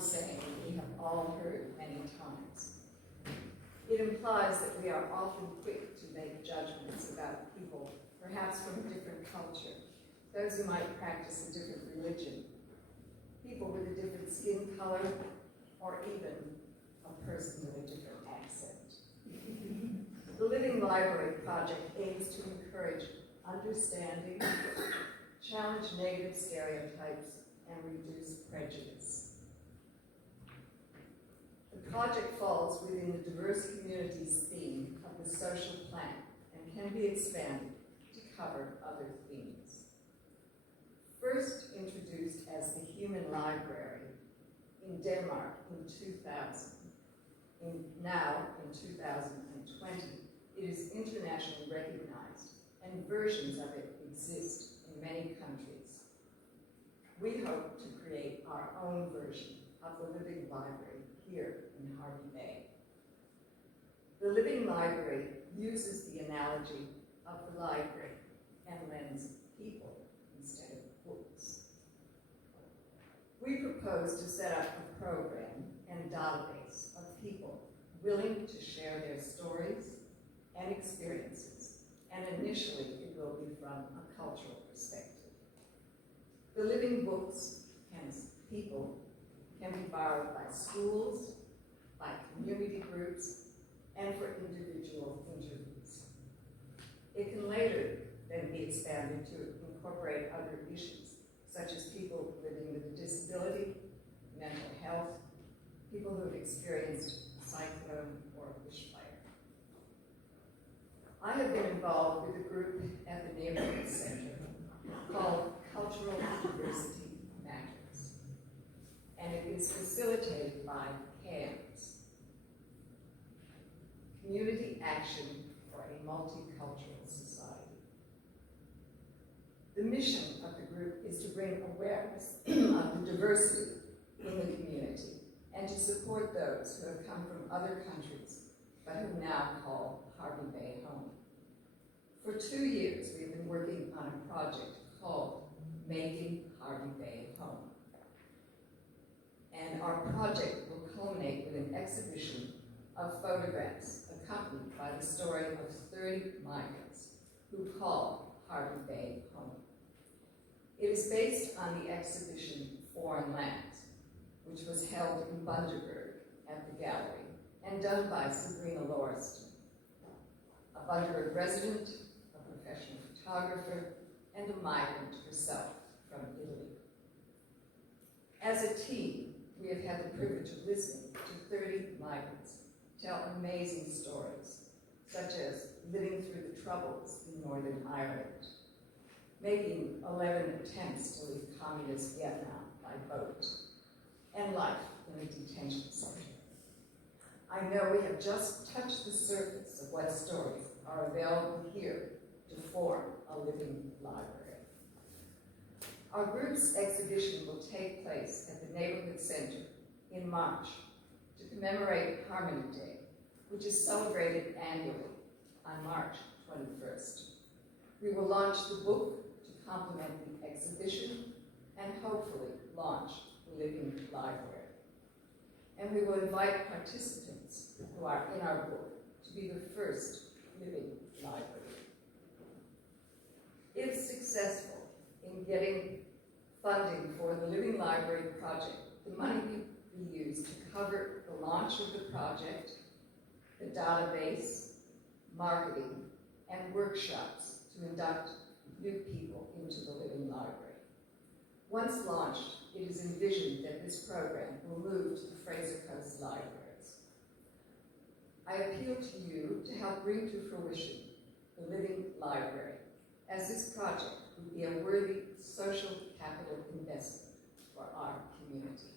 saying we have all heard many times. It implies that we are often quick to make judgments about people, perhaps from a different culture, those who might practice a different religion, people with a different skin color, or even a person with a different accent. The Living Library Project aims to encourage understanding, challenge negative stereotypes, and reduce prejudice. The project falls within the diverse communities theme of the social plan and can be expanded to cover other themes. First introduced as the Human Library in Denmark in 2000, now in 2020, it is internationally recognized, and versions of it exist in many countries. We hope to create our own version of the Living Library here in Harvey Bay. The Living Library uses the analogy of the library and lends people instead of books. We propose to set up a program and database of people willing to share their stories and experiences, and initially it will be from a cultural perspective. The living books, hence people, can be borrowed by schools, by community groups, and for individual interviews. It can later then be expanded to incorporate other issues, such as people living with a disability, mental health, people who have experienced a cyclone or a bushfire. I have been involved with a group at the Neighborhood Center called Cultural Diversity Matters, and it is facilitated by CAMS, Community Action for a Multicultural Society. The mission of the group is to bring awareness of the diversity in the community and to support those who have come from other countries but who now call Harvey Bay home. For 2 years, we have been working on a project called Making Harvey Bay Home. And our project will culminate with an exhibition of photographs accompanied by the story of 30 migrants who call Harvey Bay home. It is based on the exhibition Foreign Lands, which was held in Bundaberg at the gallery and done by Sabrina Lauriston, a Bundaberg resident, a professional photographer, and a migrant herself from Italy. As a team, we have had the privilege of listening to 30 migrants tell amazing stories, such as living through the Troubles in Northern Ireland, making 11 attempts to leave communist Vietnam by boat, and life in a detention center. I know we have just touched the surface of what stories are available here to form a living library. Our group's exhibition will take place at the Neighborhood Center in March to commemorate Harmony Day, which is celebrated annually on March 21st. We will launch the book to complement the exhibition and hopefully launch the Living Library. And we will invite participants who are in our book to be the first living library. If successful in getting funding for the Living Library project, the money will be used to cover the launch of the project, the database, marketing, and workshops to induct new people into the Living Library. Once launched, it is envisioned that this program will move to the Fraser Coast libraries. I appeal to you to help bring to fruition the Living Library, as this project would be a worthy social capital investment for our community.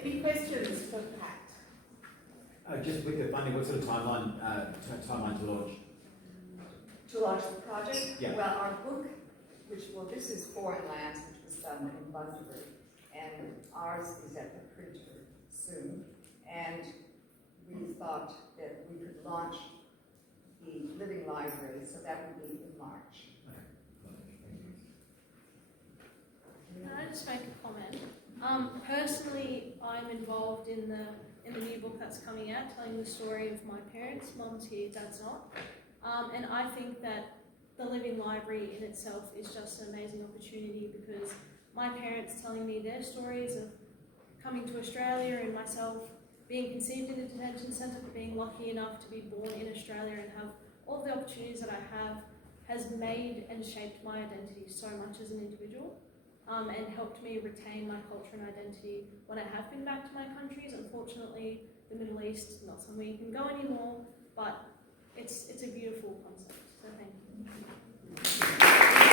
Any questions for Pat? Just with the funding, what sort of timeline to launch? To launch the project? Yeah. Well, our book, this is Foreign Lands, which was done in Bundaberg, and ours is at the printer soon, and we thought that we could launch the Living Library, so that would be in March. Can I just make a comment? Personally, I'm involved in the new book that's coming out, telling the story of my parents. Mum's here, Dad's not. And I think that the Living Library in itself is just an amazing opportunity, because my parents telling me their stories of coming to Australia and myself being conceived in a detention centre, but being lucky enough to be born in Australia and have all the opportunities that I have, has made and shaped my identity so much as an individual, and helped me retain my culture and identity when I have been back to my countries. Unfortunately, the Middle East is not somewhere you can go anymore, but it's a beautiful concept, so thank you.